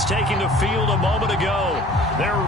Titans taking the field a moment ago. They're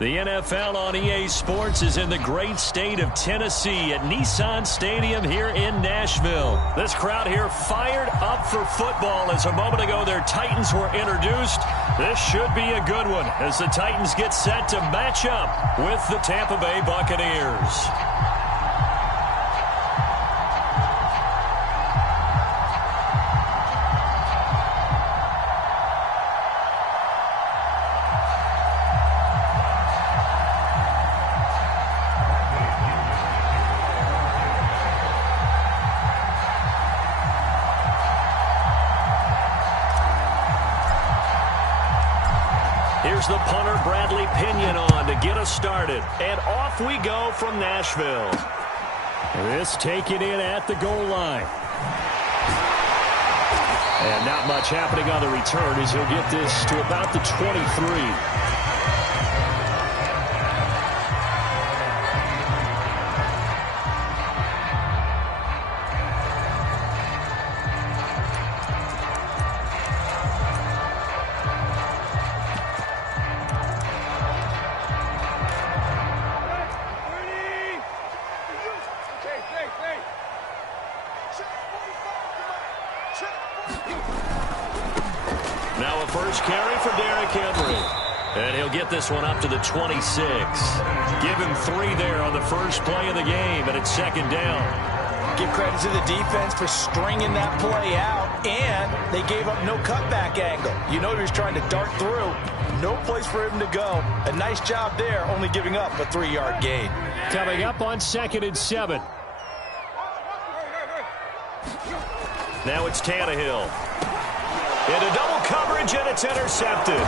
the NFL on EA Sports is in the great state of Tennessee at Nissan Stadium here in Nashville. This crowd here fired up for football as a moment ago their Titans were introduced. This should be a good one as the Titans get set to match up with the Tampa Bay Buccaneers. Here's the punter, Bradley Pinion, on to get us started. And off we go from Nashville. This taken in at the goal line. And not much happening on the return as he'll get this to about the 23. Now a first carry for Derrick Henry. And he'll get this one up to the 26. Give him 3 there on the first play of the game, and it's second down. Give credit to the defense for stringing that play out, and they gave up no cutback angle. You know he was trying to dart through. No place for him to go. A nice job there, only giving up a 3-yard gain. Coming up on 2nd and 7. Now it's Tannehill. Into double coverage, and it's intercepted.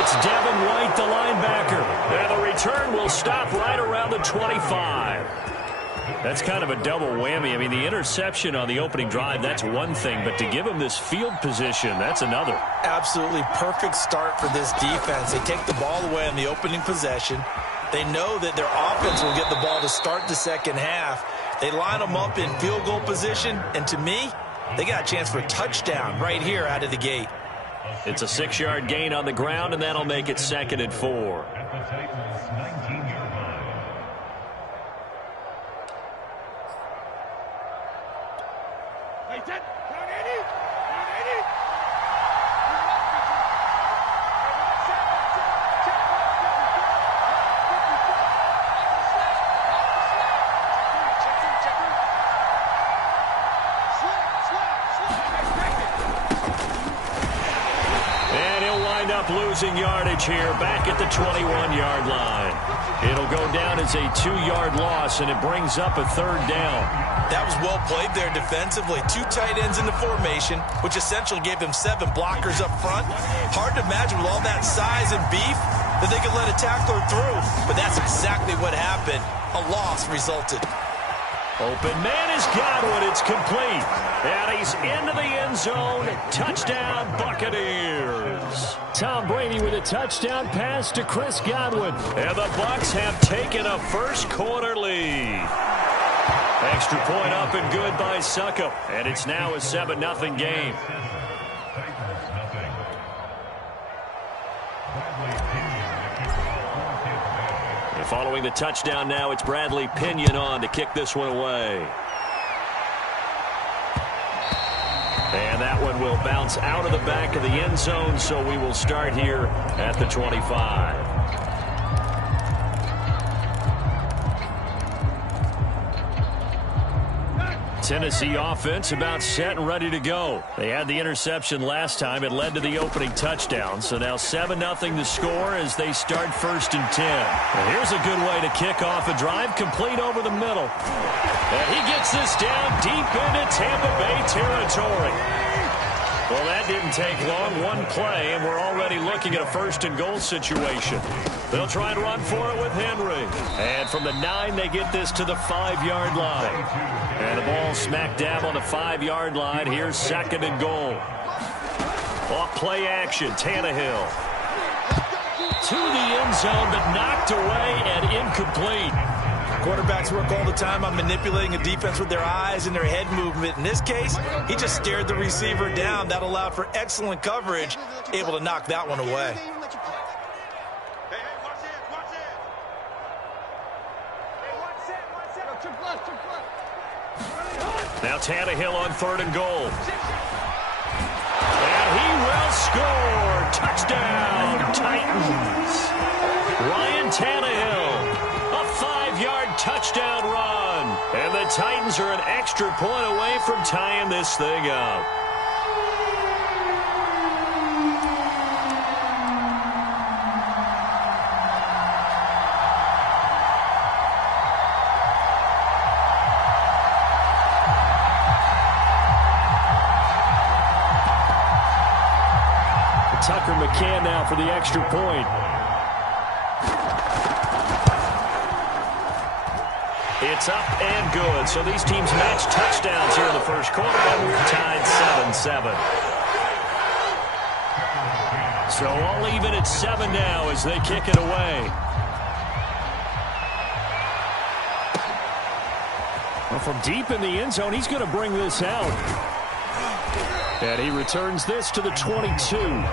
It's Devin White, the linebacker. And the return will stop right around the 25. That's kind of a double whammy. I mean, the interception on the opening drive, that's one thing. But to give him this field position, that's another. Absolutely perfect start for this defense. They take the ball away on the opening possession. They know that their offense will get the ball to start the second half. They line them up in field goal position. And to me, they got a chance for a touchdown right here out of the gate. It's a 6-yard gain on the ground, and that'll make it 2nd and 4. Losing yardage here back at the 21-yard line. It'll go down as a 2-yard loss, and it brings up a 3rd down. That was well played there defensively. 2 tight ends in the formation, which essentially gave them 7 blockers up front. Hard to imagine with all that size and beef that they could let a tackler through, but that's exactly what happened. A loss resulted. Open man is Godwin. It's complete. And he's into the end zone. Touchdown, Buccaneers. Tom Brady with a touchdown pass to Chris Godwin. And the Bucs have taken a first-quarter lead. Extra point up and good by Succop. And it's now a 7-0 game. Following the touchdown now, it's Bradley Pinion on to kick this one away. And that one will bounce out of the back of the end zone, so we will start here at the 25. Tennessee offense about set and ready to go. They had the interception last time. It led to the opening touchdown. So now 7-0 to score as they start 1st and 10. And here's a good way to kick off a drive, complete over the middle. And he gets this down deep into Tampa Bay territory. Well, that didn't take long. One play, and we're already looking at a 1st and goal situation. They'll try and run for it with Henry. And from the 9, they get this to the 5-yard line. And the ball smack dab on the 5-yard line. Here's 2nd and goal. Off play action, Tannehill. To the end zone, but knocked away and incomplete. Quarterbacks work all the time on manipulating a defense with their eyes and their head movement. In this case, he just stared the receiver down. That allowed for excellent coverage, able to knock that one away. Now Tannehill on 3rd and goal. And he will score. Touchdown, Titans. Ryan Tannehill, a 5-yard touchdown run. And the Titans are an extra point away from tying this thing up. Tucker McCann now for the extra point. It's up and good. So these teams match touchdowns here in the 1st quarter, and we're tied 7-7. So all even at 7 now as they kick it away. Well, from deep in the end zone, he's going to bring this out. And he returns this to the 22.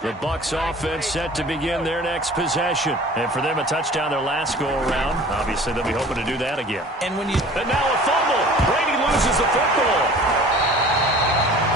The Bucs offense set to begin their next possession. And for them, a touchdown their last go-around. Obviously, they'll be hoping to do that again. And now a fumble. Brady loses the football.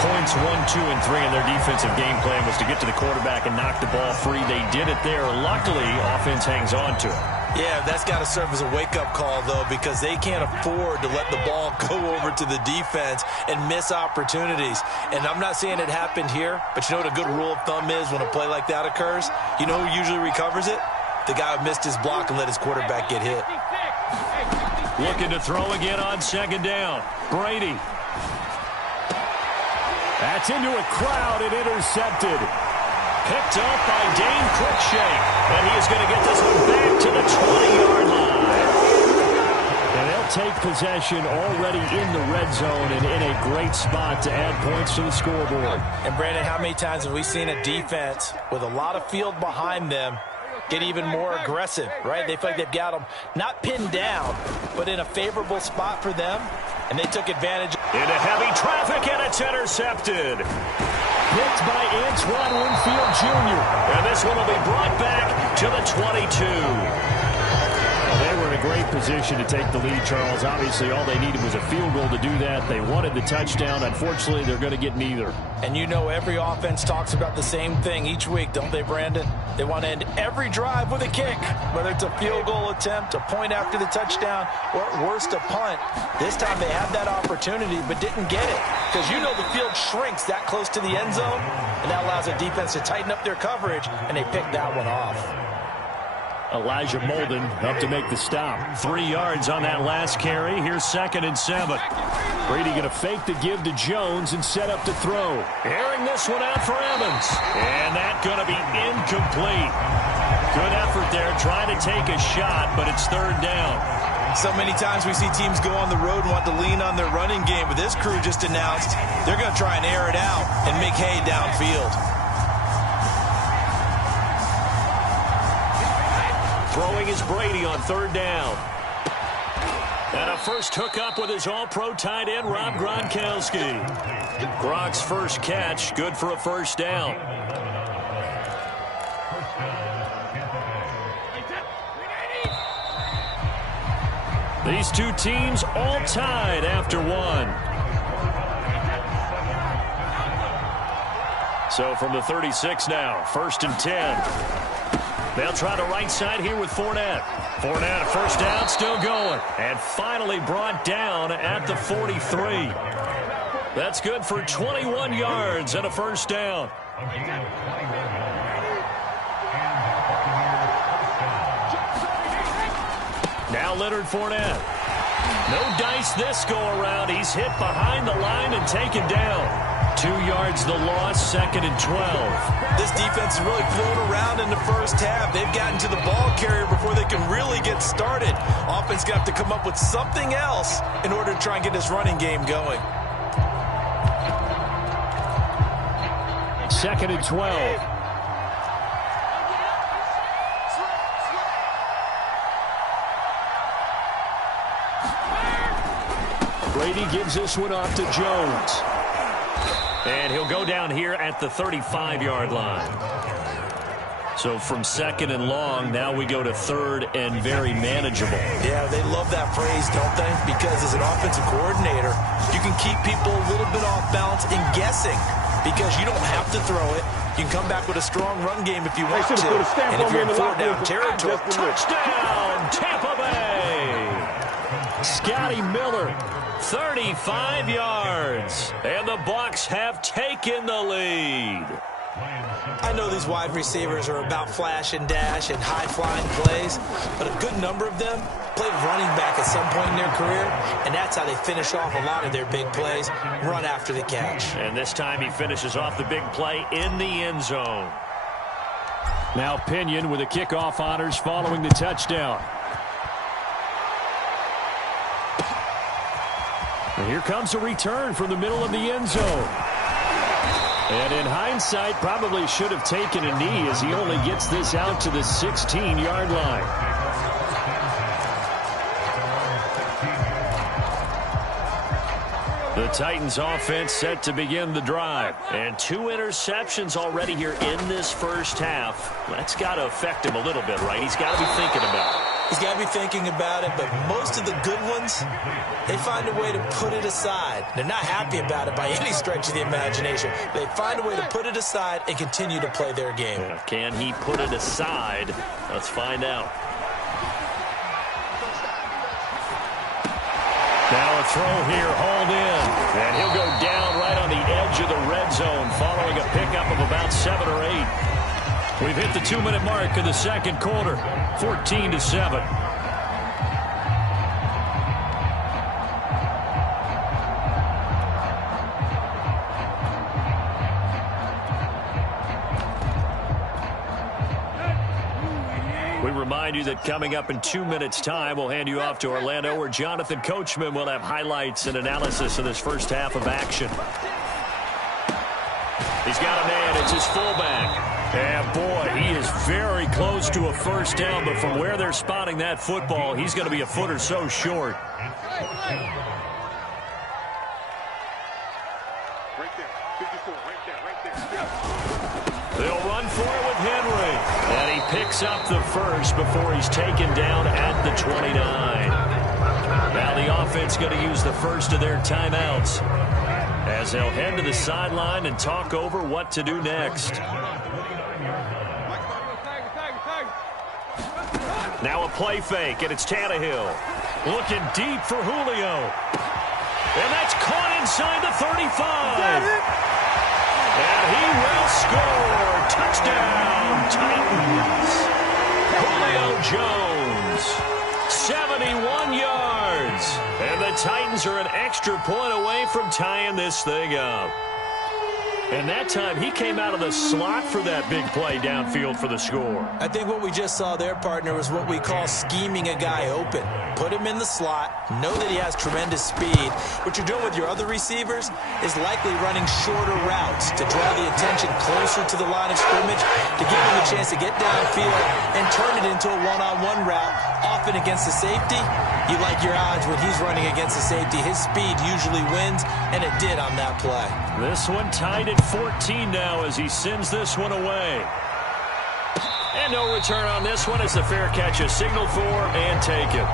Points 1, 2, and 3 in their defensive game plan was to get to the quarterback and knock the ball free. They did it there. Luckily, offense hangs on to it. Yeah, that's got to serve as a wake-up call, though, because they can't afford to let the ball go over to the defense and miss opportunities. And I'm not saying it happened here, but you know what a good rule of thumb is when a play like that occurs? You know who usually recovers it? The guy who missed his block and let his quarterback get hit. Looking to throw again on 2nd down. Brady. That's into a crowd and intercepted. Picked up by Dane Cruikshank. And he is going to get this one back to the 20-yard line. take possession already in the red zone and in a great spot to add points to the scoreboard. And, Brandon, how many times have we seen a defense with a lot of field behind them get even more aggressive, right? They feel like they've got them not pinned down, but in a favorable spot for them, and they took advantage. Into heavy traffic, and it's intercepted. Picked by Antoine Winfield Jr. And this one will be brought back to the 22. They were in a great position to take the lead, Charles. Obviously, all they needed was a field goal to do that. They wanted the touchdown. Unfortunately, they're going to get neither. And you know every offense talks about the same thing each week, don't they, Brandon? They want to end every drive with a kick, whether it's a field goal attempt, a point after the touchdown, or at worst, a punt. This time they had that opportunity but didn't get it because you know the field shrinks that close to the end zone, and that allows the defense to tighten up their coverage, and they picked that one off. Elijah Molden up to make the stop. 3 yards on that last carry. Here's 2nd and 7. Brady going to fake the give to Jones and set up to throw. Airing this one out for Evans. And that going to be incomplete. Good effort there trying to take a shot, but it's 3rd down. So many times we see teams go on the road and want to lean on their running game, but this crew just announced they're going to try and air it out and make hay downfield. Throwing is Brady on 3rd down. And a first hookup with his all-pro tight end, Rob Gronkowski. Gronk's first catch, good for a 1st down. These two teams all tied after 1. So from the 36 now, 1st and 10. They'll try the right side here with Fournette. Fournette, a 1st down, still going. And finally brought down at the 43. That's good for 21 yards and a 1st down. Now Leonard Fournette. No dice this go around. He's hit behind the line and taken down. 2 yards the loss, 2nd and 12. This defense has really flown around in the first half. They've gotten to the ball carrier before they can really get started. Offense got to come up with something else in order to try and get this running game going. 2nd and 12. Brady gives this one off to Jones. And he'll go down here at the 35-yard line. So from 2nd and long, now we go to 3rd and very manageable. Yeah, they love that phrase, don't they? Because as an offensive coordinator, you can keep people a little bit off balance and guessing because you don't have to throw it. You can come back with a strong run game if you want to. And if you're in 4th down territory, touchdown, Tampa Bay! Scotty Miller. 35 yards, and the Bucs have taken the lead. I know these wide receivers are about flash and dash and high-flying plays, but a good number of them played running back at some point in their career, and that's how they finish off a lot of their big plays, run after the catch. And this time he finishes off the big play in the end zone. Now Pinion with the kickoff honors following the touchdown. And here comes a return from the middle of the end zone. And in hindsight, probably should have taken a knee as he only gets this out to the 16-yard line. The Titans offense set to begin the drive. And 2 interceptions already here in this first half. That's got to affect him a little bit, right? He's got to be thinking about it. He's got to be thinking about it, but most of the good ones, they find a way to put it aside. They're not happy about it by any stretch of the imagination. They find a way to put it aside and continue to play their game. Yeah, can he put it aside? Let's find out. Now a throw here, hauled in. And he'll go down right on the edge of the red zone following a pickup of about 7 or 8. We've hit the 2-minute mark of the second quarter, 14-7. We remind you that coming up in 2 minutes' time, we'll hand you off to Orlando, where Jonathan Coachman will have highlights and analysis of this first half of action. He's got a man. It's his fullback. And, boy, he is very close to a first down, but from where they're spotting that football, he's going to be a foot or so short. They'll run for it with Henry. And he picks up the first before he's taken down at the 29. Now the offense going to use the first of their timeouts as they'll head to the sideline and talk over what to do next. Now a play fake, and it's Tannehill. Looking deep for Julio. And that's caught inside the 35. And he will score. Touchdown, Titans. Julio Jones, 71 yards. And the Titans are an extra point away from tying this thing up. And that time, he came out of the slot for that big play downfield for the score. I think what we just saw there, partner, was what we call scheming a guy open. Put him in the slot, know that he has tremendous speed. What you're doing with your other receivers is likely running shorter routes to draw the attention closer to the line of scrimmage, to give him a chance to get downfield and turn it into a one-on-one route. Often against the safety, you like your odds when he's running against the safety. His speed usually wins, and it did on that play. This one tied at 14 now as he sends this one away. And no return on this one as the fair catch is signaled for and taken.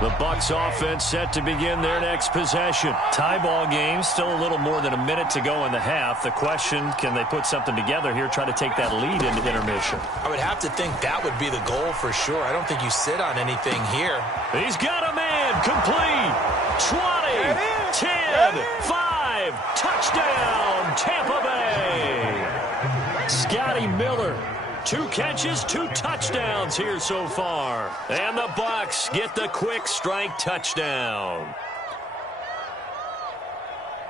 The Bucs offense set to begin their next possession. Tie ball game, still a little more than a minute to go in the half. The question, can they put something together here, try to take that lead into intermission? I would have to think that would be the goal for sure. I don't think you sit on anything here. He's got a man, complete, 20, 10, 5, touchdown, Tampa Bay. Scotty Miller. 2 catches, 2 touchdowns here so far. And the Bucs get the quick strike touchdown.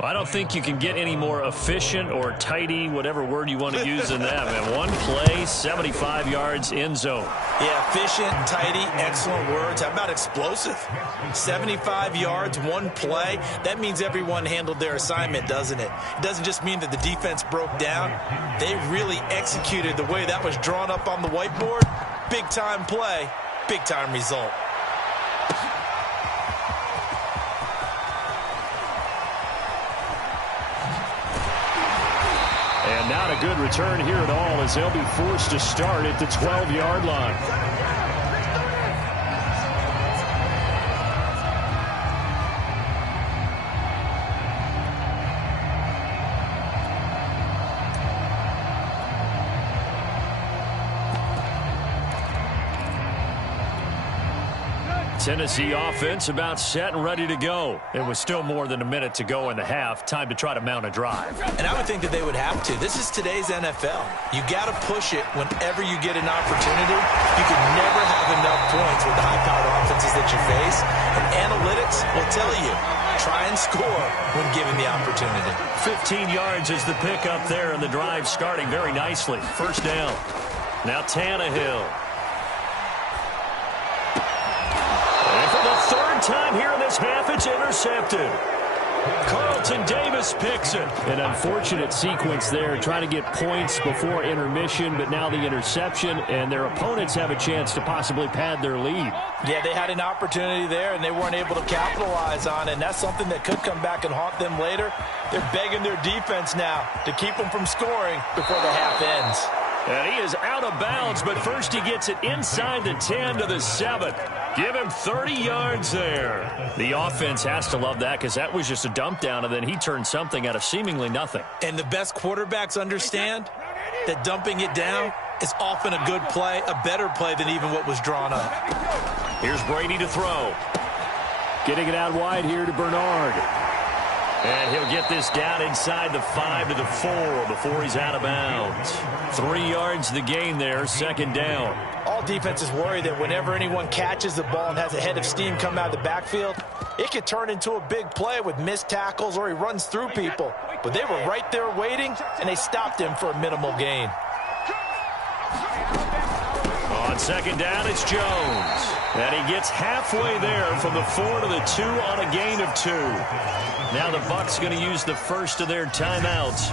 I don't think you can get any more efficient or tidy, whatever word you want to use in that, man. One play, 75 yards, end zone. Yeah, efficient, tidy, excellent words. How about explosive? 75 yards, one play. That means everyone handled their assignment, doesn't it? It doesn't just mean that the defense broke down. They really executed the way that was drawn up on the whiteboard. Big-time play, big-time result. And not a good return here at all as they'll be forced to start at the 12-yard line. Tennessee offense about set and ready to go. It was still more than a minute to go in the half. Time to try to mount a drive. And I would think that they would have to. This is today's NFL. You got to push it whenever you get an opportunity. You can never have enough points with the high-powered offenses that you face. And analytics will tell you, try and score when given the opportunity. 15 yards is the pickup there, and the drive starting very nicely. First down. Now Tannehill. Third time here in this half, it's intercepted. Carlton Davis picks it. An unfortunate sequence there, trying to get points before intermission, but now the interception, and their opponents have a chance to possibly pad their lead. Yeah, they had an opportunity there, and they weren't able to capitalize on it, and that's something that could come back and haunt them later. They're begging their defense now to keep them from scoring before the half ends. And he is out of bounds, but first he gets it inside the 10 to the 7. Give him 30 yards there. The offense has to love that because that was just a dump down, and then he turned something out of seemingly nothing. And the best quarterbacks understand that dumping it down is often a good play, a better play than even what was drawn up. Here's Brady to throw. Getting it out wide here to Bernard. And he'll get this down inside the 5 to the 4 before he's out of bounds. 3 yards the gain there, second down. All defenses worry that whenever anyone catches the ball and has a head of steam come out of the backfield, It could turn into a big play with missed tackles or he runs through people. But they were right there waiting, and they stopped him for a minimal gain. On second down, it's Jones. And he gets halfway there from the 4 to the 2 on a gain of 2. Now the Bucs going to use the first of their timeouts,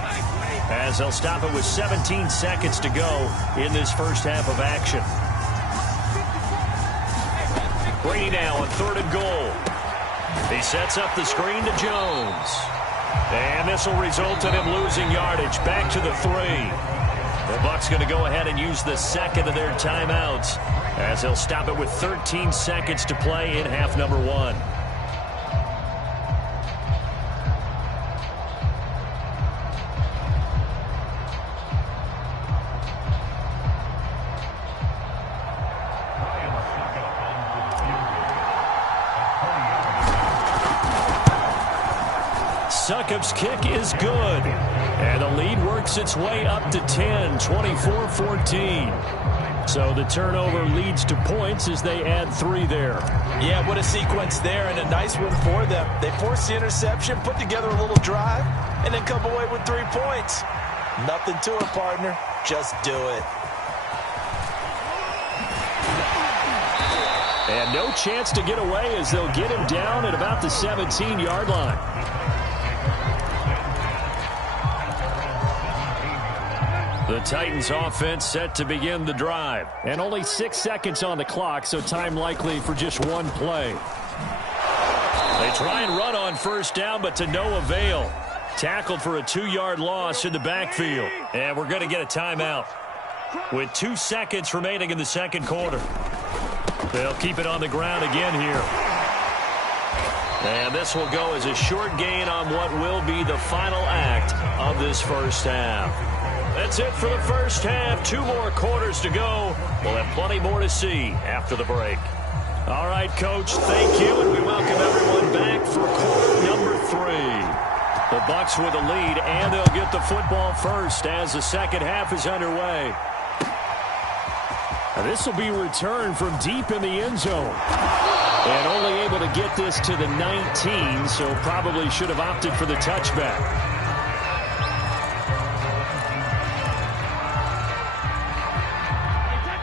as they'll stop it with 17 seconds to go in this first half of action. Brady now on 3rd and goal. He sets up the screen to Jones. And this will result in him losing yardage back to the 3. The Bucs going to go ahead and use the second of their timeouts, as they'll stop it with 13 seconds to play in half number 1. Succop's kick is good. And the lead works its way up to 10, 24-14. So the turnover leads to points as they add 3 there. Yeah, what a sequence there, and a nice one for them. They forced the interception, put together a little drive, and then come away with 3 points. Nothing to it, partner. Just do it. And no chance to get away as they'll get him down at about the 17-yard line. The Titans offense set to begin the drive. And only 6 seconds on the clock, so time likely for just one play. They try and run on first down, but to no avail. Tackled for a 2-yard loss in the backfield. And we're going to get a timeout with 2 seconds remaining in the second quarter. They'll keep it on the ground again here. And this will go as a short gain on what will be the final act of this first half. That's it for the first half. 2 more quarters to go. We'll have plenty more to see after the break. All right, Coach, thank you, and we welcome everyone back for quarter number 3. The Bucs with a lead, and they'll get the football first as the second half is underway. Now, this will be returned from deep in the end zone. And only able to get this to the 19, so probably should have opted for the touchback.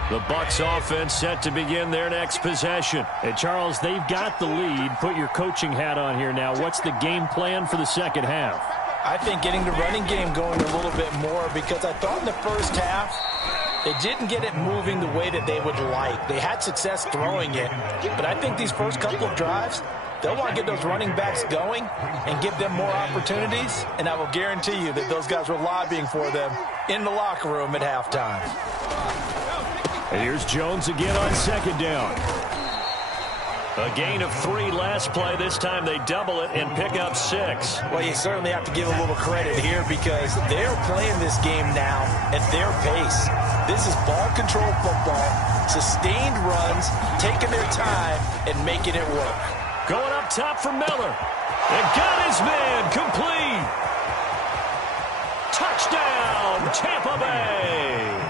The Bucs offense set to begin their next possession. And, Charles, they've got the lead. Put your coaching hat on here now. What's the game plan for the second half? I think getting the running game going a little bit more, because I thought in the first half they didn't get it moving the way that they would like. They had success throwing it, but I think these first couple of drives, they'll want to get those running backs going and give them more opportunities, and I will guarantee you that those guys were lobbying for them in the locker room at halftime. And here's Jones again on second down. A gain of 3 last play. This time they double it and pick up 6. Well, you certainly have to give a little credit here, because they're playing this game now at their pace. This is ball control football, sustained runs, taking their time and making it work. Going up top for Miller. And got his man complete. Touchdown, Tampa Bay.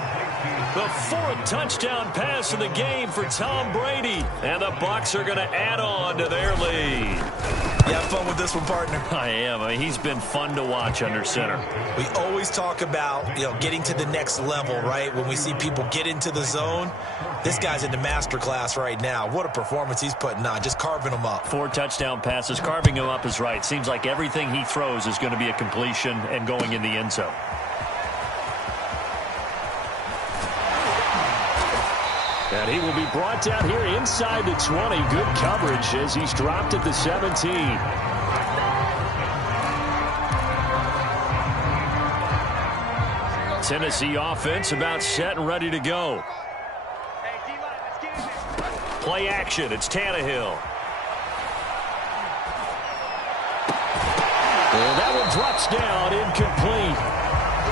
The 4th touchdown pass of the game for Tom Brady. And the Bucs are going to add on to their lead. You have fun with this one, partner? I am. I mean, he's been fun to watch under center. We always talk about, getting to the next level, right? When we see people get into the zone, this guy's in the master class right now. What a performance he's putting on, just carving them up. 4 touchdown passes. Carving him up is right. Seems like everything he throws is going to be a completion and going in the end zone. And he will be brought down here inside the 20. Good coverage as he's dropped at the 17. Tennessee offense about set and ready to go. Play action. It's Tannehill. And that one drops down, incomplete.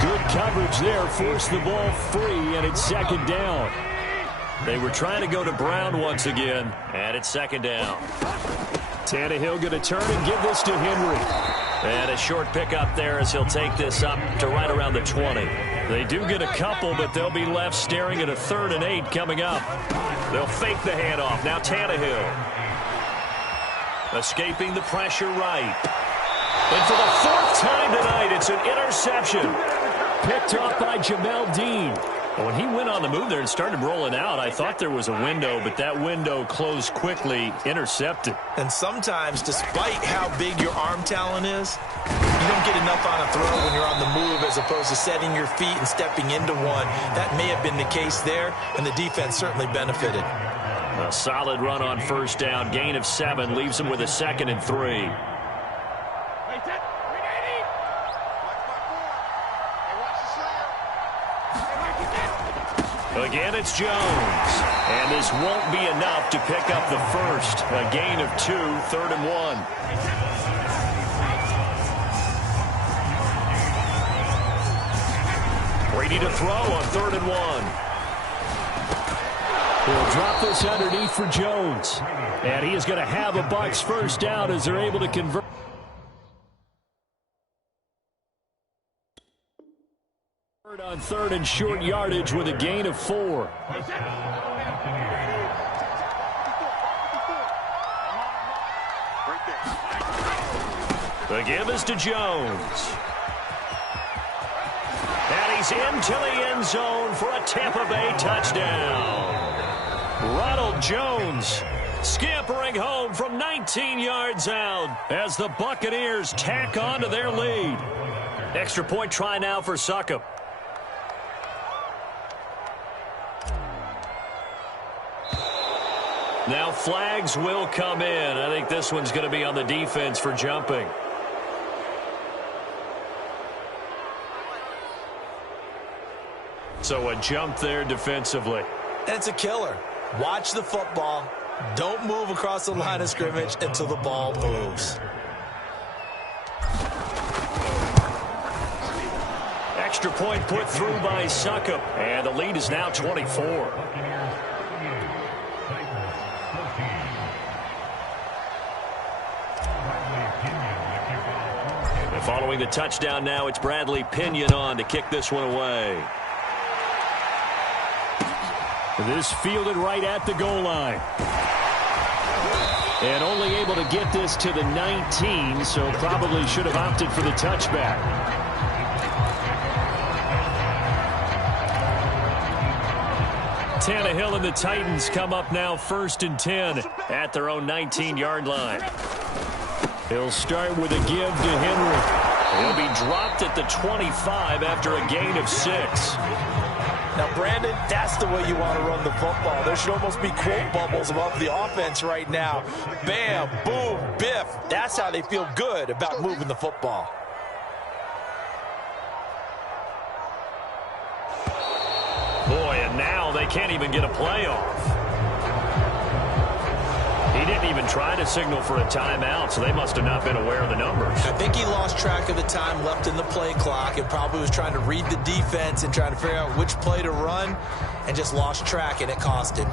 Good coverage there. Forced the ball free, and it's second down. They were trying to go to Brown once again, and it's second down. Tannehill going to turn and give this to Henry. And a short pickup there as he'll take this up to right around the 20. They do get a couple, but they'll be left staring at a 3rd and 8 coming up. They'll fake the handoff. Now Tannehill. Escaping the pressure right. And for the fourth time tonight, it's an interception. Picked off by Jamel Dean. When he went on the move there and started rolling out, I thought there was a window, but that window closed quickly, intercepted. And sometimes, despite how big your arm talent is, you don't get enough on a throw when you're on the move as opposed to setting your feet and stepping into one. That may have been the case there, and the defense certainly benefited. A solid run on first down. Gain of 7 leaves him with a 2nd and 3. Again, it's Jones. And this won't be enough to pick up the first. A gain of 2, 3rd and 1. Brady to throw on 3rd and 1. He'll drop this underneath for Jones. And he is going to have a Bucs first down as they're able to convert. On 3rd and short yardage with a gain of 4. The give is to Jones. And he's into the end zone for a Tampa Bay touchdown. Ronald Jones scampering home from 19 yards out as the Buccaneers tack on to their lead. Extra point try now for Succop. Now flags will come in. I think this one's going to be on the defense for jumping. So a jump there defensively. And it's a killer. Watch the football. Don't move across the line of scrimmage until the ball moves. Extra point put through by Succop. And the lead is now 24. Following the touchdown now, it's Bradley Pinion on to kick this one away. This fielded right at the goal line. And only able to get this to the 19, so probably should have opted for the touchback. Tannehill and the Titans come up now 1st and 10 at their own 19-yard line. He'll start with a give to Henry. He'll be dropped at the 25 after a gain of 6. Now, Brandon, that's the way you want to run the football. There should almost be quote bubbles above the offense right now. Bam, boom, biff. That's how they feel good about moving the football. Boy, and now they can't even get a play off. He didn't even try to signal for a timeout, so they must have not been aware of the numbers. I think he lost track of the time left in the play clock and probably was trying to read the defense and trying to figure out which play to run and just lost track, and it cost him.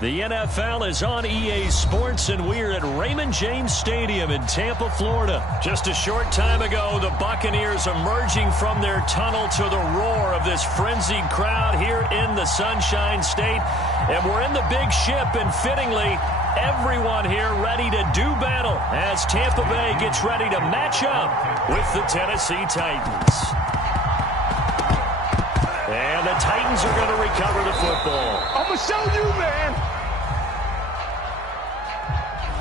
The NFL is on EA Sports, and we're at Raymond James Stadium in Tampa, Florida. Just a short time ago, the Buccaneers emerging from their tunnel to the roar of this frenzied crowd here in the Sunshine State. And we're in the big ship, and fittingly, everyone here ready to do battle as Tampa Bay gets ready to match up with the Tennessee Titans. And the Titans are going to recover the football. I'm going to show you, man.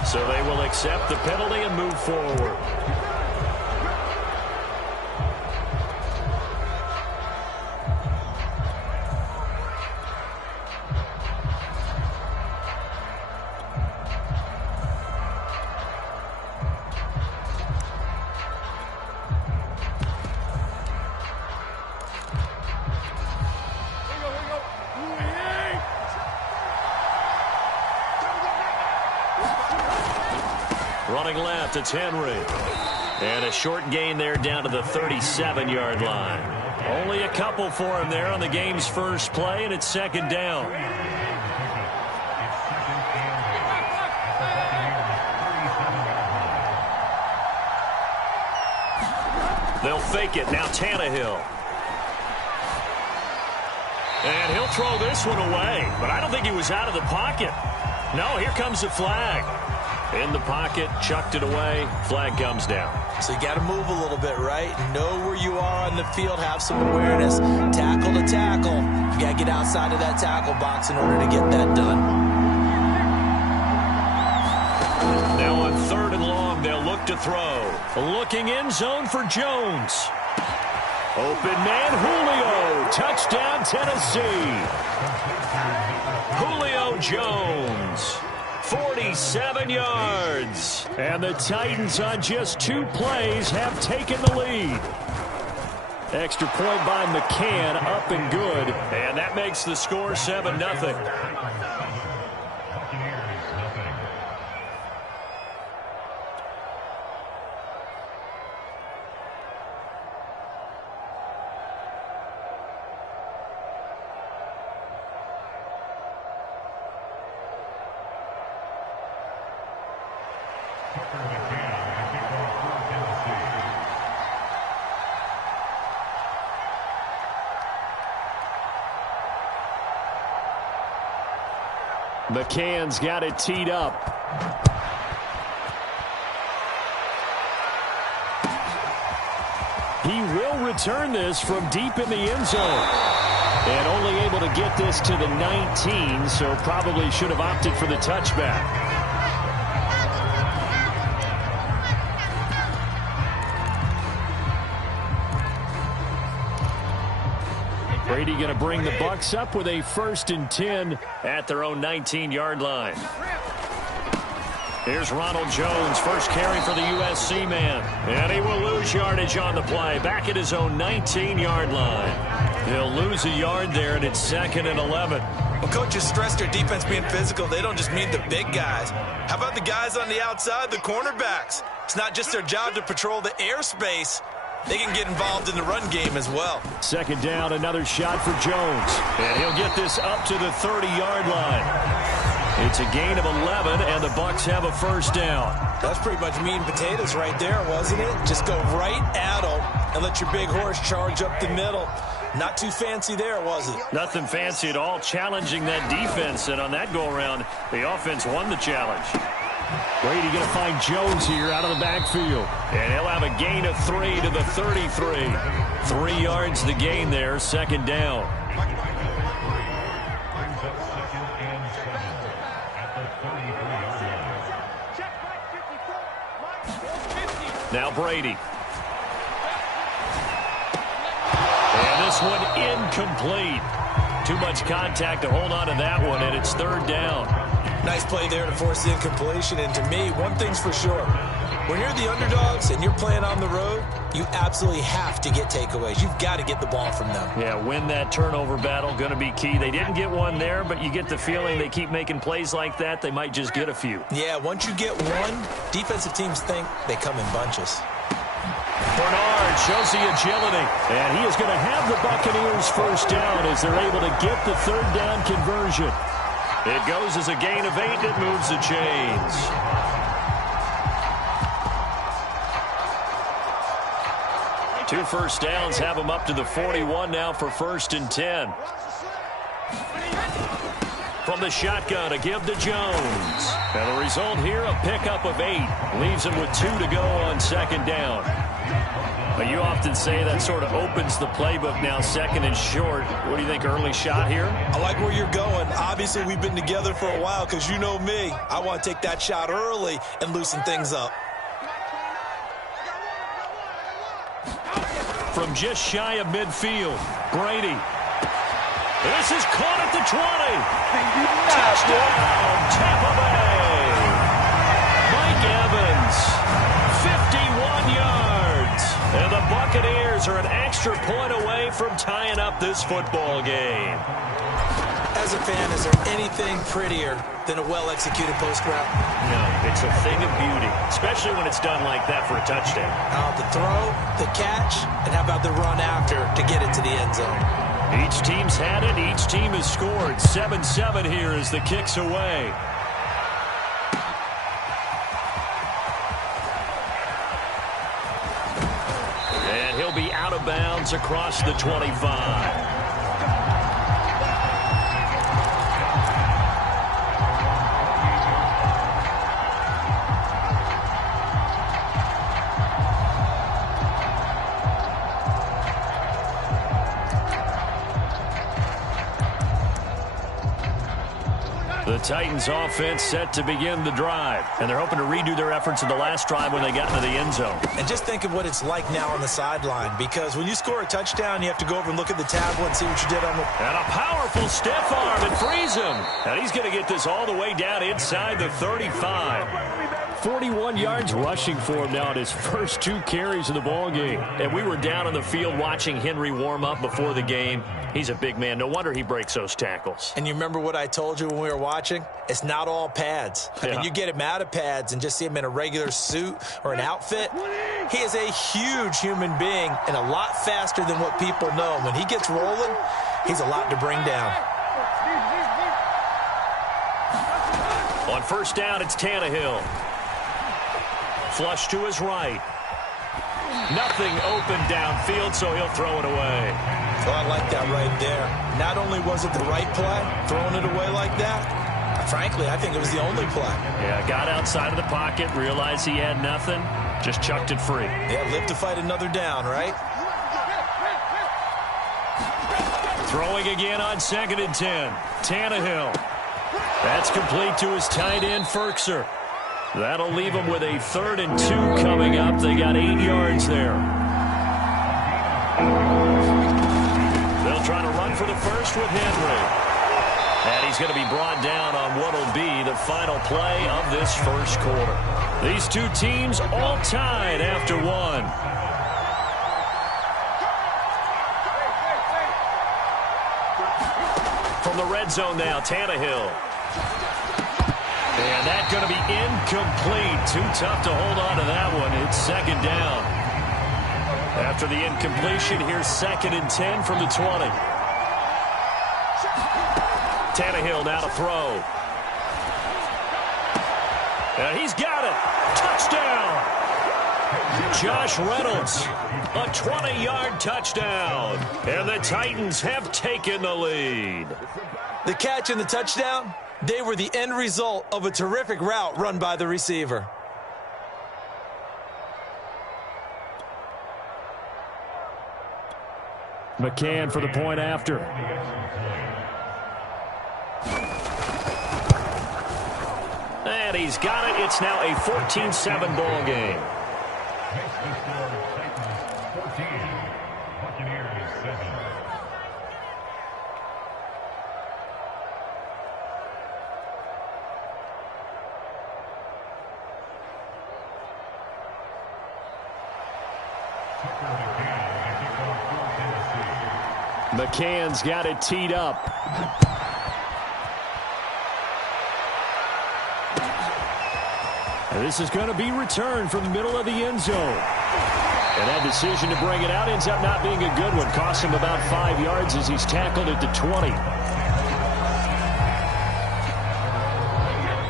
So they will accept the penalty and move forward. Running left, it's Henry. And a short gain there down to the 37-yard line. Only a couple for him there on the game's first play, and it's second down. They'll fake it. Now Tannehill. And he'll throw this one away. But I don't think he was out of the pocket. No, here comes the flag. In the pocket, chucked it away, flag comes down. So you got to move a little bit, right? Know where you are on the field, have some awareness. Tackle to tackle. You got to get outside of that tackle box in order to get that done. Now on 3rd and long, they'll look to throw. Looking end zone for Jones. Open man, Julio. Touchdown, Tennessee. Julio Jones. 47 yards. And the Titans on just 2 plays have taken the lead. Extra point by McCann, up and good. And that makes the score 7-0. McCann's got it teed up. He will return this from deep in the end zone. And only able to get this to the 19, so probably should have opted for the touchback. Brady going to bring the Bucs up with a 1st and 10 at their own 19-yard line. Here's Ronald Jones, first carry for the USC man. And he will lose yardage on the play, back at his own 19-yard line. He'll lose a yard there, and it's 2nd and 11. Well, coaches stress their defense being physical. They don't just mean the big guys. How about the guys on the outside, the cornerbacks? It's not just their job to patrol the airspace. They can get involved in the run game as well. 2nd down, another shot for Jones. And he'll get this up to the 30-yard line. It's a gain of 11, and the Bucs have a 1st down. That's pretty much meat and potatoes right there, wasn't it? Just go right at them and let your big horse charge up the middle. Not too fancy there, was it? Nothing fancy at all, challenging that defense. And on that go-around, the offense won the challenge. Brady going to find Jones here out of the backfield. And he'll have a gain of 3 to the 33. 3 yards the gain there, 2nd down. Now Brady. And this one incomplete. Too much contact to hold on to that one, and it's 3rd down. Nice play there to force the incompletion. And to me, one thing's for sure. When you're the underdogs and you're playing on the road, you absolutely have to get takeaways. You've got to get the ball from them. Yeah, win that turnover battle, going to be key. They didn't get one there, but you get the feeling they keep making plays like that, they might just get a few. Yeah, once you get one, defensive teams think they come in bunches. Bernard shows the agility, and he is going to have the Buccaneers 1st down as they're able to get the 3rd down conversion. It goes as a gain of 8. It moves the chains. Two first downs have them up to the 41 now for 1st and 10. From the shotgun, a give to Jones. And the result here, a pickup of 8. Leaves him with 2 to go on 2nd down. But you often say that sort of opens the playbook now, 2nd and short. What do you think, early shot here? I like where you're going. Obviously, we've been together for a while because you know me. I want to take that shot early and loosen things up. From just shy of midfield, Brady. This is caught at the 20. Touchdown, Tampa Bay. Mike Evans, 51 yards. And the Buccaneers are an extra point away from tying up this football game. As a fan, is there anything prettier than a well-executed post route? No, it's a thing of beauty, especially when it's done like that for a touchdown. The throw, the catch, and how about the run after to get it to the end zone? Each team's had it. Each team has scored. 7-7 here as the kick's away. And he'll be out of bounds across the 25. The Titans offense set to begin the drive, and they're hoping to redo their efforts in the last drive when they got into the end zone. And just think of what it's like now on the sideline, because when you score a touchdown, you have to go over and look at the tablet and see what you did on the... And a powerful stiff arm, and frees him. And he's going to get this all the way down inside the 35. 41 yards rushing for him now in his first 2 carries of the ball game. And we were down on the field watching Henry warm up before the game. He's a big man. No wonder he breaks those tackles. And you remember what I told you when we were watching? It's not all pads. I mean, you get him out of pads and just see him in a regular suit or an outfit. He is a huge human being and a lot faster than what people know. When he gets rolling, he's a lot to bring down. On 1st down, it's Tannehill. Flush to his right. Nothing open downfield, so he'll throw it away. Well, I like that right there. Not only was it the right play, throwing it away like that, frankly, I think it was the only play. Yeah, got outside of the pocket, realized he had nothing, just chucked it free. Yeah, live to fight another down, right? Throwing again on 2nd and 10. Tannehill. That's complete to his tight end, Ferkser. That'll leave them with a 3rd and 2 coming up. They got 8 yards there. They'll try to run for the first with Henry. And he's going to be brought down on what will be the final play of this first quarter. These two teams all tied after 1. From the red zone now, Tannehill. And that's going to be incomplete. Too tough to hold on to that one. It's 2nd down. After the incompletion, here's 2nd and 10 from the 20. Tannehill now to throw. And he's got it. Touchdown. Josh Reynolds, a 20-yard touchdown. And the Titans have taken the lead. The catch and the touchdown, they were the end result of a terrific route run by the receiver. McCann for the point after. And he's got it. It's now a 14-7 ball game. McCann's got it teed up. And this is going to be returned from the middle of the end zone. And that decision to bring it out ends up not being a good one. Costs him about 5 yards as he's tackled at the 20.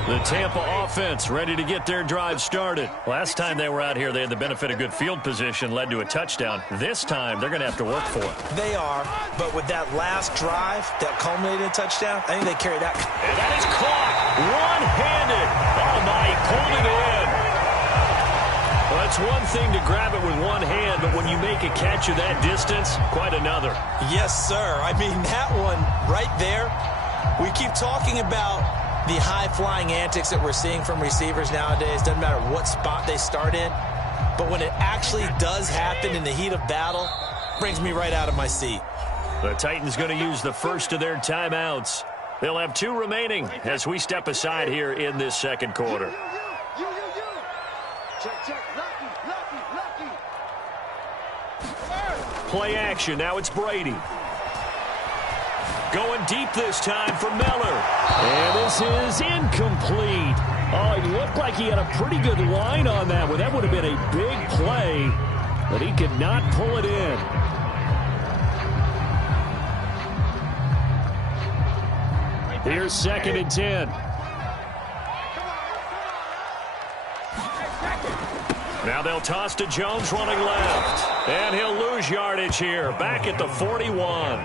The Tampa offense ready to get their drive started. Last time they were out here, they had the benefit of good field position, led to a touchdown. This time, they're going to have to work for it. They are, but with that last drive that culminated in a touchdown, I think they carry that. And that is caught one-handed. Oh, my, he pulled it in. Well, it's one thing to grab it with one hand, but when you make a catch of that distance, quite another. Yes, sir. I mean, that one right there, we keep talking about the high-flying antics that we're seeing from receivers nowadays. Doesn't matter what spot they start in. But when it actually does happen in the heat of battle, brings me right out of my seat. The Titans going to use the first of their timeouts. They'll have 2 remaining as we step aside here in this second quarter. Play action. Now it's Brady. Going deep this time for Miller. And this is incomplete. Oh, he looked like he had a pretty good line on that one. That would have been a big play, but he could not pull it in. Here's 2nd and 10. Now they'll toss to Jones running left. And he'll lose yardage here. Back at the 41.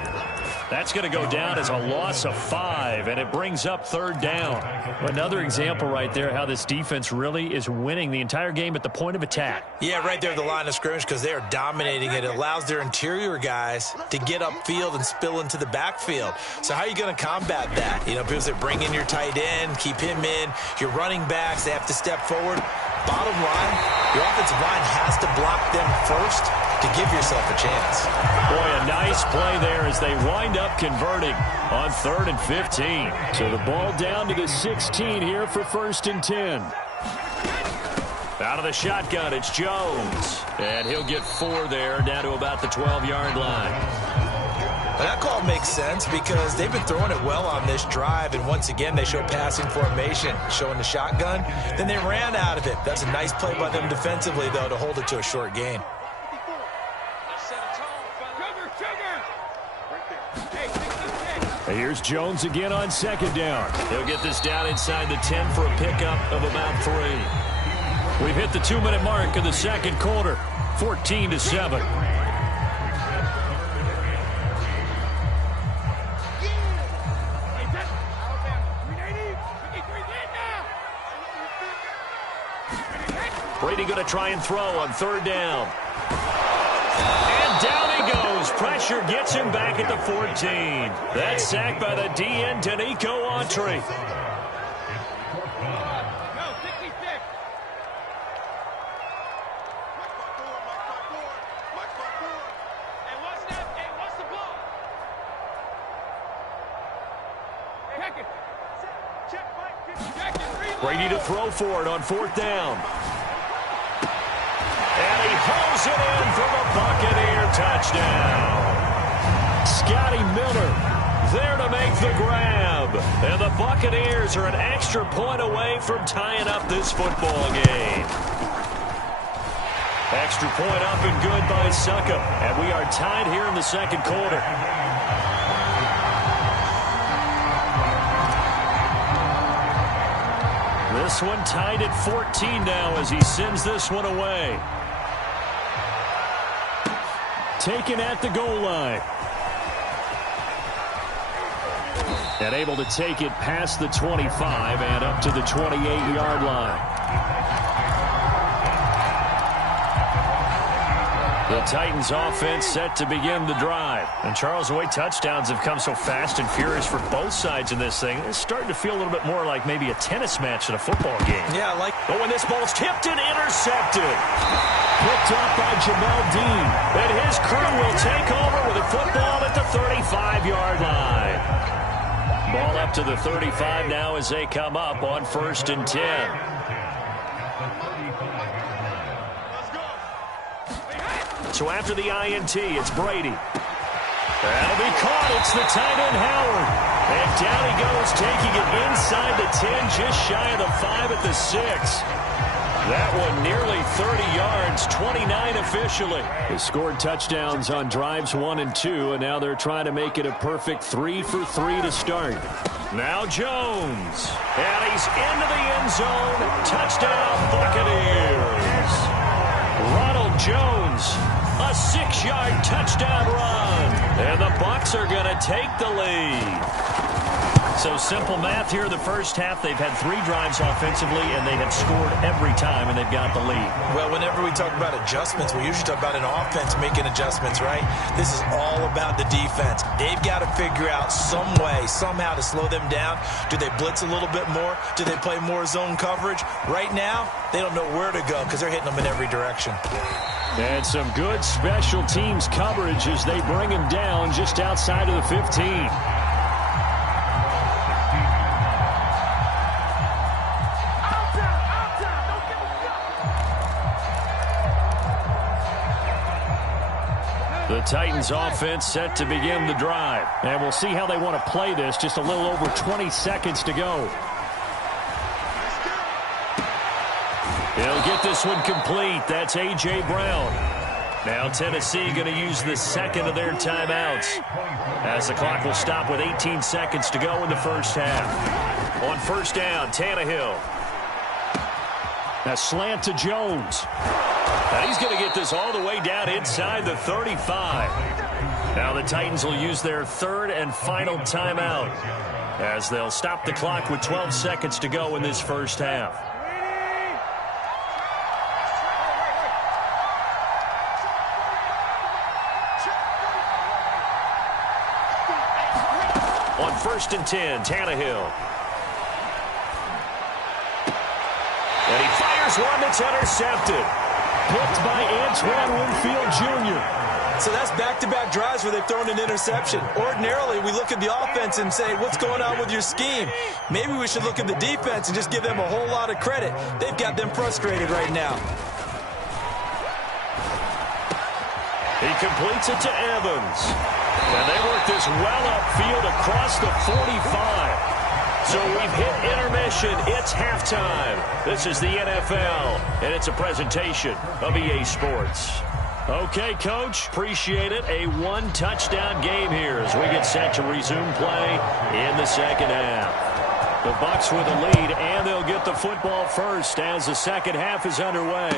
That's going to go down as a loss of 5, and it brings up 3rd down. Another example right there how this defense really is winning the entire game at the point of attack. Yeah, right there at the line of scrimmage because they are dominating it. It allows their interior guys to get upfield and spill into the backfield. So how are you going to combat that? You know, people say bring in your tight end, keep him in. Your running backs, they have to step forward. Bottom line, your offensive line has to block them first to give yourself a chance. Boy, a nice play there as they wind up converting on 3rd and 15. So the ball down to the 16 here for 1st and 10. Out of the shotgun, it's Jones. And he'll get 4 there, down to about the 12-yard line. Well, that call makes sense because they've been throwing it well on this drive, and once again they show passing formation, showing the shotgun. Then they ran out of it. That's a nice play by them defensively, though, to hold it to a short gain. Here's Jones again on 2nd down. He'll get this down inside the 10 for a pickup of about 3. We've hit the 2-minute mark of the second quarter, 14-7. Brady going to try and throw on 3rd down. And down he goes. Pressure gets him back at the 14. That's sacked by the DN, Danico Autry. Brady to throw for it on 4th down. And he hauls it in for the Buccaneer touchdown. Scotty Miller there to make the grab. And the Buccaneers are an extra point away from tying up this football game. Extra point up and good by Succop. And we are tied here in the second quarter. This one tied at 14 now as he sends this one away. Taken at the goal line. And able to take it past the 25 and up to the 28-yard line. The Titans offense set to begin the drive. And Charles, the way touchdowns have come so fast and furious for both sides in this thing, it's starting to feel a little bit more like maybe a tennis match than a football game. Yeah, I like. But when this ball's tipped and intercepted. Picked up by Jamel Dean. And his crew will take over with the football at the 35-yard line. Ball up to the 35 now as they come up on 1st and 10. So after the INT, it's Brady. That'll be caught. It's the tight end, Howard. And down he goes, taking it inside the 10, just shy of the 5 at the 6. That one nearly 30 yards, 29 officially. They scored touchdowns on drives 1 and 2, and now they're trying to make it a perfect 3 for 3 to start. Now Jones. And he's into the end zone. Touchdown, Buccaneers. Ronald Jones, a 6-yard touchdown run. And the Bucs are going to take the lead. So simple math here. The first half, they've had 3 drives offensively, and they have scored every time, and they've got the lead. Well, whenever we talk about adjustments, we usually talk about an offense making adjustments, right? This is all about the defense. They've got to figure out some way, somehow to slow them down. Do they blitz a little bit more? Do they play more zone coverage? Right now, they don't know where to go because they're hitting them in every direction. And some good special teams coverage as they bring him down just outside of the 15. The Titans offense set to begin the drive. And we'll see how they want to play this. Just a little over 20 seconds to go. He'll get this one complete. That's A.J. Brown. Now Tennessee going to use the second of their timeouts, as the clock will stop with 18 seconds to go in the first half. On first down, Tannehill. A slant to Jones. Now he's going to get this all the way down inside the 35. Now the Titans will use their third and final timeout, as they'll stop the clock with 12 seconds to go in this first half. On 1st and 10, Tannehill. And he fires one that's intercepted. Picked by Antoine Winfield Jr. So that's back-to-back drives where they've thrown an interception. Ordinarily, we look at the offense and say, what's going on with your scheme? Maybe we should look at the defense and just give them a whole lot of credit. They've got them frustrated right now. He completes it to Evans. And they work this well upfield across the 45. So we've hit intermission. It's halftime. This is the NFL, and it's a presentation of EA Sports. Okay, Coach, appreciate it. A 1-touchdown game here as we get set to resume play in the second half. The Bucs with the lead, and they'll get the football first as the second half is underway.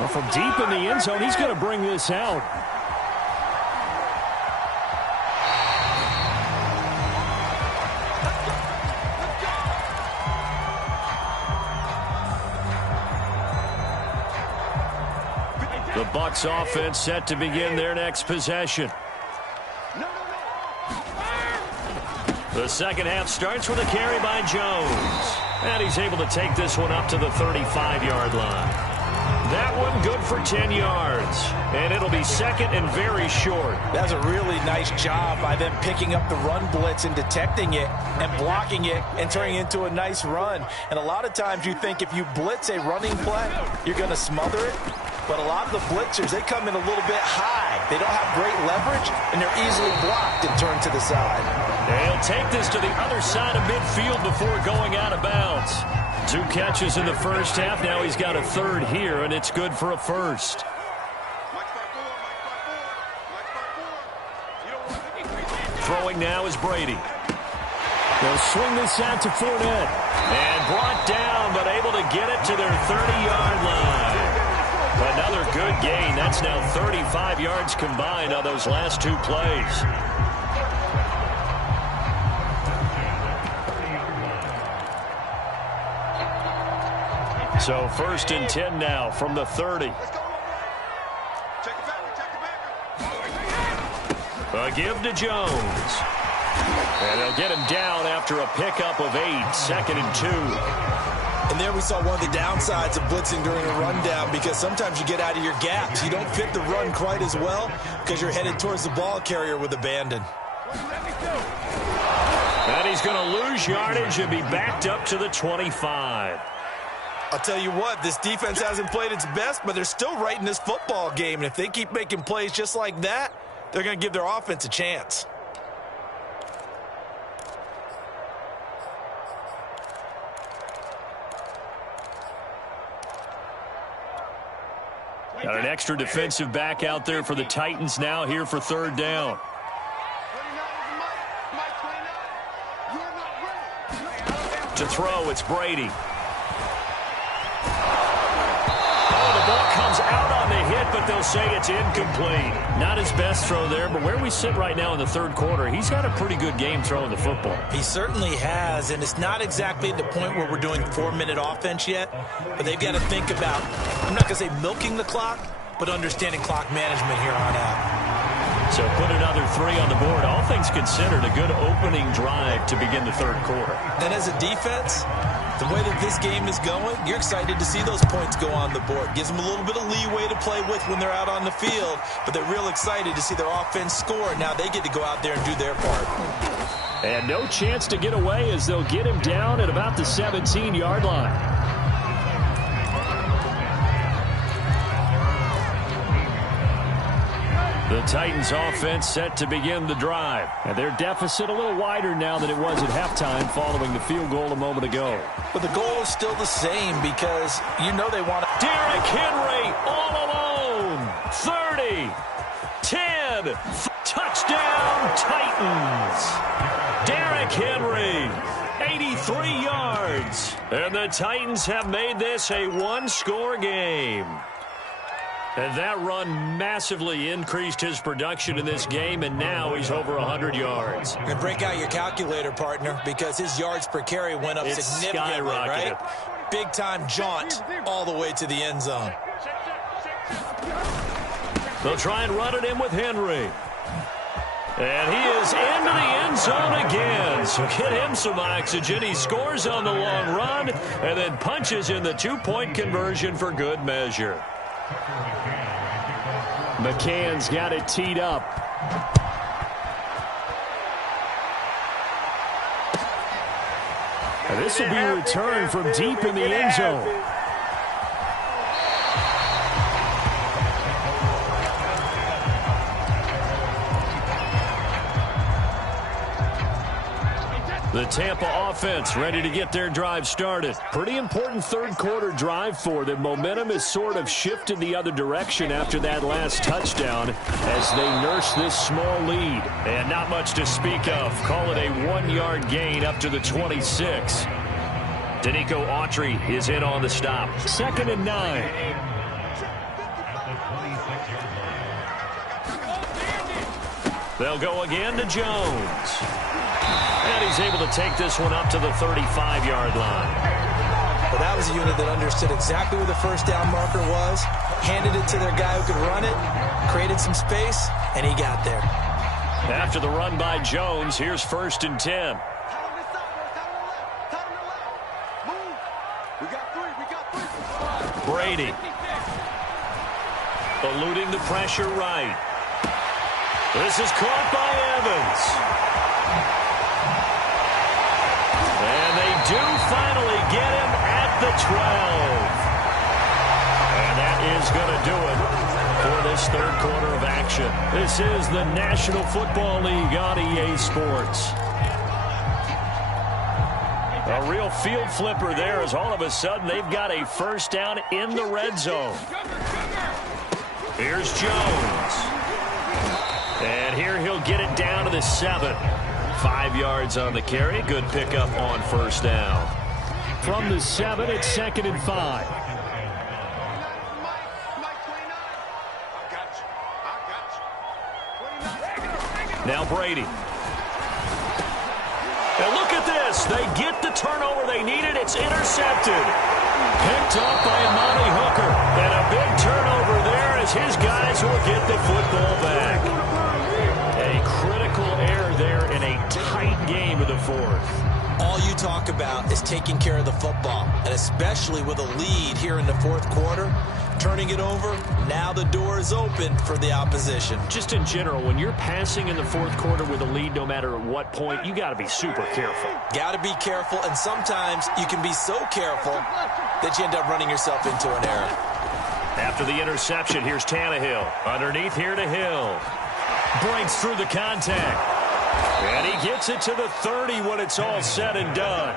Well, from deep in the end zone, he's going to bring this out. The Bucs offense set to begin their next possession. The second half starts with a carry by Jones. And he's able to take this one up to the 35-yard line. That one good for 10 yards. And it'll be second and very short. That's a really nice job by them picking up the run blitz and detecting it and blocking it and turning it into a nice run. And a lot of times you think if you blitz a running play, you're going to smother it. But a lot of the blitzers, they come in a little bit high. They don't have great leverage, and they're easily blocked and turned to the side. He'll take this to the other side of midfield before going out of bounds. 2 catches in the first half. Now he's got a third here, and it's good for a first. Throwing now is Brady. They'll swing this out to Fournette. And brought down, but able to get it to their 30-yard line. Another good gain. That's now 35 yards combined on those last 2 plays. So 1st and 10 now from the 30. A give to Jones. And they'll get him down after a pickup of 8, 2nd and 2. And there we saw one of the downsides of blitzing during a rundown, because sometimes you get out of your gaps. You don't fit the run quite as well because you're headed towards the ball carrier with abandon. And he's going to lose yardage and be backed up to the 25. I'll tell you what, this defense hasn't played its best, but they're still right in this football game. And if they keep making plays just like that, they're going to give their offense a chance. Got an extra defensive back out there for the Titans now here for 3rd down. To throw, it's Brady. The ball comes out on the hit, but they'll say it's incomplete. Not his best throw there, but where we sit right now in the third quarter, he's had a pretty good game throwing the football. He certainly has, and it's not exactly at the point where we're doing 4-minute offense yet, but they've got to think about, I'm not going to say milking the clock, but understanding clock management here on out. So put another 3 on the board. All things considered, a good opening drive to begin the third quarter. And as a defense, the way that this game is going, you're excited to see those points go on the board. Gives them a little bit of leeway to play with when they're out on the field, but they're real excited to see their offense score. Now they get to go out there and do their part. And no chance to get away as they'll get him down at about the 17-yard line. The Titans offense set to begin the drive. And their deficit a little wider now than it was at halftime following the field goal a moment ago. But the goal is still the same because you know they want to. Derrick Henry all alone. 30, 10, touchdown Titans. Derrick Henry, 83 yards. And the Titans have made this a one-score game. And that run massively increased his production in this game, and now he's over 100 yards. And break out your calculator, partner, because his yards per carry went up significantly, right? Big-time jaunt all the way to the end zone. They'll try and run it in with Henry. And he is into the end zone again. So get him some oxygen. He scores on the long run and then punches in the two-point conversion for good measure. McCann's got it teed up. And this will be a return from deep in the end zone. The Tampa offense ready to get their drive started. Pretty important third quarter drive for them. Momentum has sort of shifted the other direction after that last touchdown as they nurse this small lead. And not much to speak of. Call it a 1-yard gain up to the 26. Danico Autry is in on the stop. 2nd and 9. They'll go again to Jones. And he's able to take this one up to the 35-yard line. Well, that was a unit that understood exactly where the first down marker was, handed it to their guy who could run it, created some space, and he got there. After the run by Jones, here's 1st and 10. Brady. Eluding the pressure right. This is caught by Evans. And they do finally get him at the 12. And that is going to do it for this third quarter of action. This is the National Football League on EA Sports. A real field flipper there as all of a sudden they've got a first down in the red zone. Here's Jones. And here he'll get it down to the 7. 5 yards on the carry. Good pickup on first down. From the 7, it's 2nd and 5. Now Brady. And look at this. They get the turnover they needed. It's intercepted. Picked up by Amani Hooker. And a big turnover there as his guys will get the football back. A critical error there in a tight game of the fourth. All you talk about is taking care of the football, and especially with a lead here in the fourth quarter, turning it over, now the door is open for the opposition. Just in general, when you're passing in the fourth quarter with a lead, no matter at what point, you got to be super careful. Got to be careful, and sometimes you can be so careful that you end up running yourself into an error. After the interception, here's Tannehill. Underneath here to Hill. Breaks through the contact. And he gets it to the 30 when it's all said and done.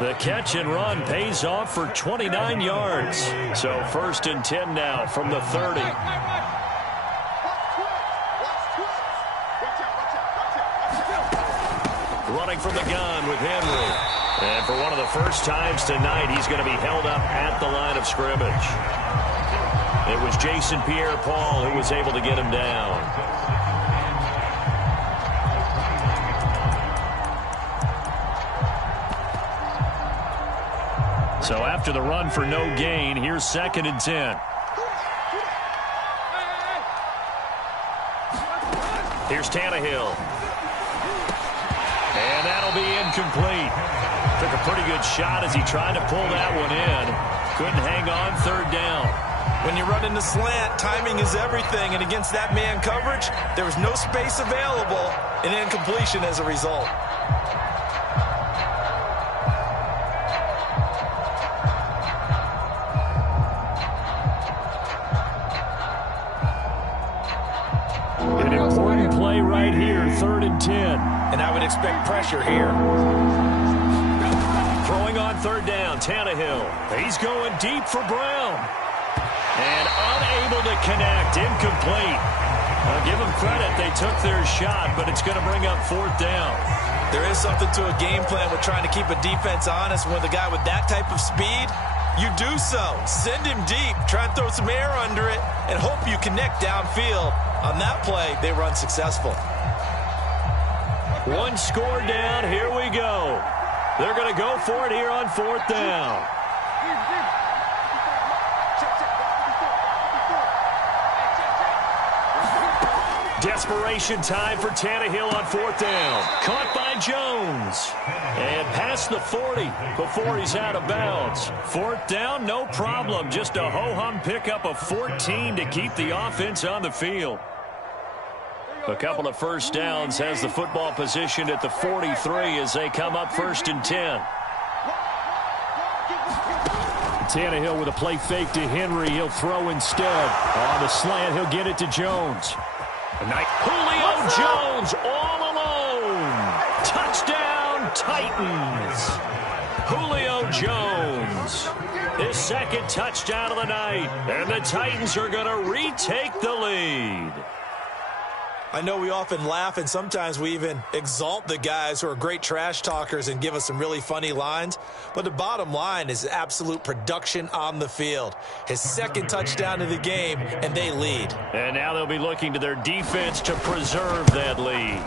The catch and run pays off for 29 yards. So 1st and 10 now from the 30. throwing from the gun with Henry. And for one of the first times tonight, he's going to be held up at the line of scrimmage. It was Jason Pierre-Paul who was able to get him down. So after the run for no gain, here's 2nd and 10. Here's Tannehill. And that'll be incomplete. Took a pretty good shot as he tried to pull that one in. Couldn't hang on 3rd down. When you run in the slant, timing is everything. And against that man coverage, there was no space available. An incompletion as a result. An important play right here, 3rd and 10. And I would expect pressure here. Throwing on 3rd down, Tannehill. He's going deep for Brown. And unable to connect, incomplete. I'll give them credit, they took their shot, but it's going to bring up 4th down. There is something to a game plan with trying to keep a defense honest. With a guy with that type of speed, you do so. Send him deep, try and throw some air under it, and hope you connect downfield. On that play, they run successful. One score down, here we go. They're going to go for it here on 4th down. Desperation time for Tannehill on 4th down. Caught by Jones. And past the 40 before he's out of bounds. 4th down, no problem. Just a ho-hum pickup of 14 to keep the offense on the field. A couple of first downs has the football positioned at the 43 as they come up 1st and 10. Tannehill with a play fake to Henry. He'll throw instead. On the slant, he'll get it to Jones. Julio Jones all alone. Touchdown, Titans. Julio Jones. His 2nd touchdown of the night. And the Titans are going to retake the lead. I know we often laugh and sometimes we even exalt the guys who are great trash talkers and give us some really funny lines. But the bottom line is absolute production on the field. His 2nd touchdown of the game, and they lead. And now they'll be looking to their defense to preserve that lead.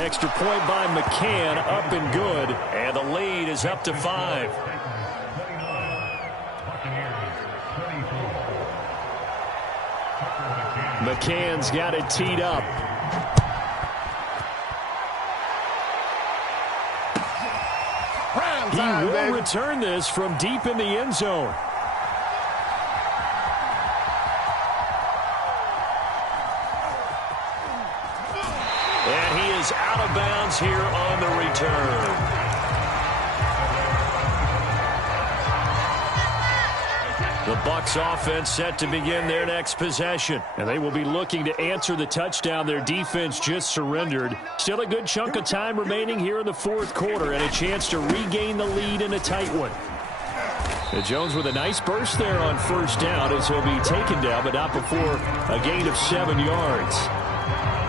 Extra point by McCann, up and good. And the lead is up to 5. McCann's got it teed up. He will return this from deep in the end zone. And he is out of bounds here on the return. The Bucs offense set to begin their next possession. And they will be looking to answer the touchdown their defense just surrendered. Still a good chunk of time remaining here in the 4th quarter and a chance to regain the lead in a tight one. Jones with a nice burst there on 1st down as he'll be taken down, but not before a gain of 7 yards.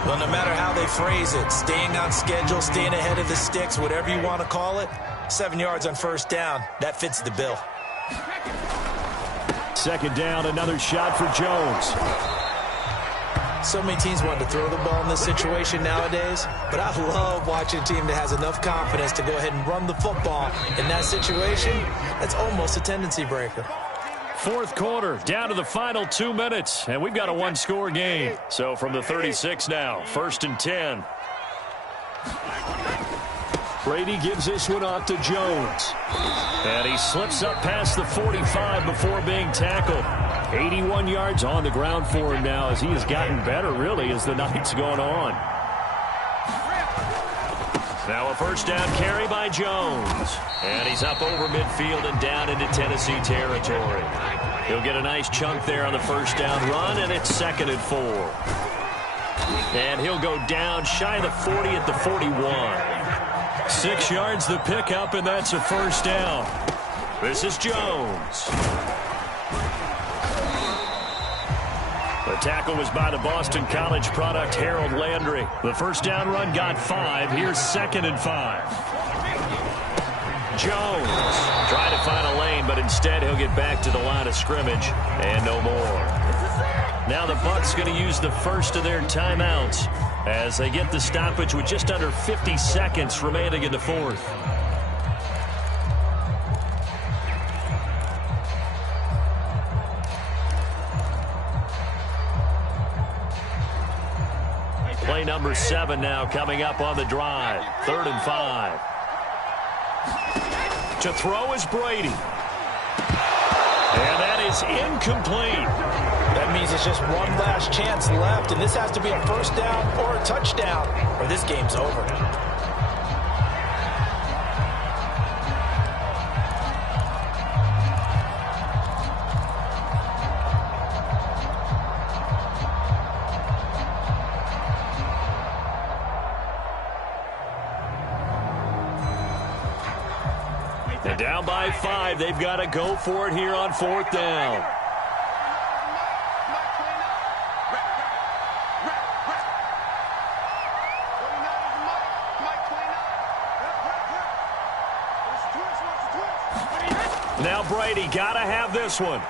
Well, no matter how they phrase it, staying on schedule, staying ahead of the sticks, whatever you want to call it, 7 yards on 1st down, that fits the bill. 2nd down, another shot for Jones. So many teams want to throw the ball in this situation nowadays, but I love watching a team that has enough confidence to go ahead and run the football. In that situation, that's almost a tendency breaker. 4th quarter, down to the final 2 minutes, and we've got a one-score game. So from the 36 now, 1st and 10. Brady gives this one off to Jones. And he slips up past the 45 before being tackled. 81 yards on the ground for him now as he has gotten better, really, as the night's gone on. Now a 1st down carry by Jones. And he's up over midfield and down into Tennessee territory. He'll get a nice chunk there on the 1st down run, and it's 2nd and 4. And he'll go down shy of the 40 at the 41. 6 yards the pickup, and that's a 1st down. This is Jones. The tackle was by the Boston College product, Harold Landry. The first down run got 5. Here's 2nd and 5. Jones trying to find a lane, but instead he'll get back to the line of scrimmage and no more. Now the Bucs going to use the first of their timeouts as they get the stoppage with just under 50 seconds remaining in the fourth. Play number 7 now coming up on the drive. 3rd and 5. To throw is Brady. And that is incomplete. That means it's just one last chance left, and this has to be a first down or a touchdown, or this game's over. And down by 5, they've got to go for it here on 4th down. Now Brady got to have this one.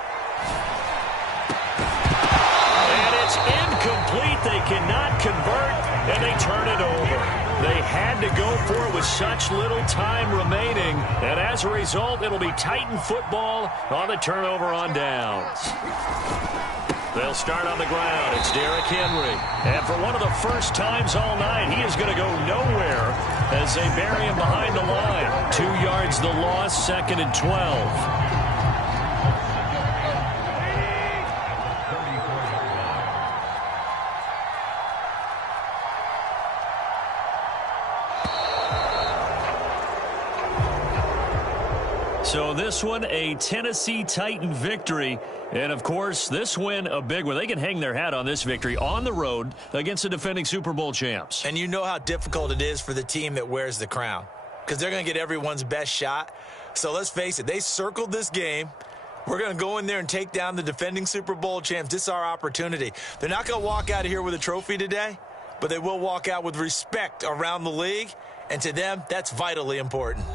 And it's incomplete. They cannot convert, and they turn it over. They had to go for it with such little time remaining, and as a result, it'll be Titan football on the turnover on downs. They'll start on the ground. It's Derrick Henry. And for one of the first times all night, he is going to go nowhere as they bury him behind the line. 2 yards the loss, 2nd and 12. So this one, a Tennessee Titan victory. And, of course, this win, a big one. They can hang their hat on this victory on the road against the defending Super Bowl champs. And you know how difficult it is for the team that wears the crown, because they're going to get everyone's best shot. So let's face it, they circled this game. We're going to go in there and take down the defending Super Bowl champs. This is our opportunity. They're not going to walk out of here with a trophy today, but they will walk out with respect around the league. And to them, that's vitally important.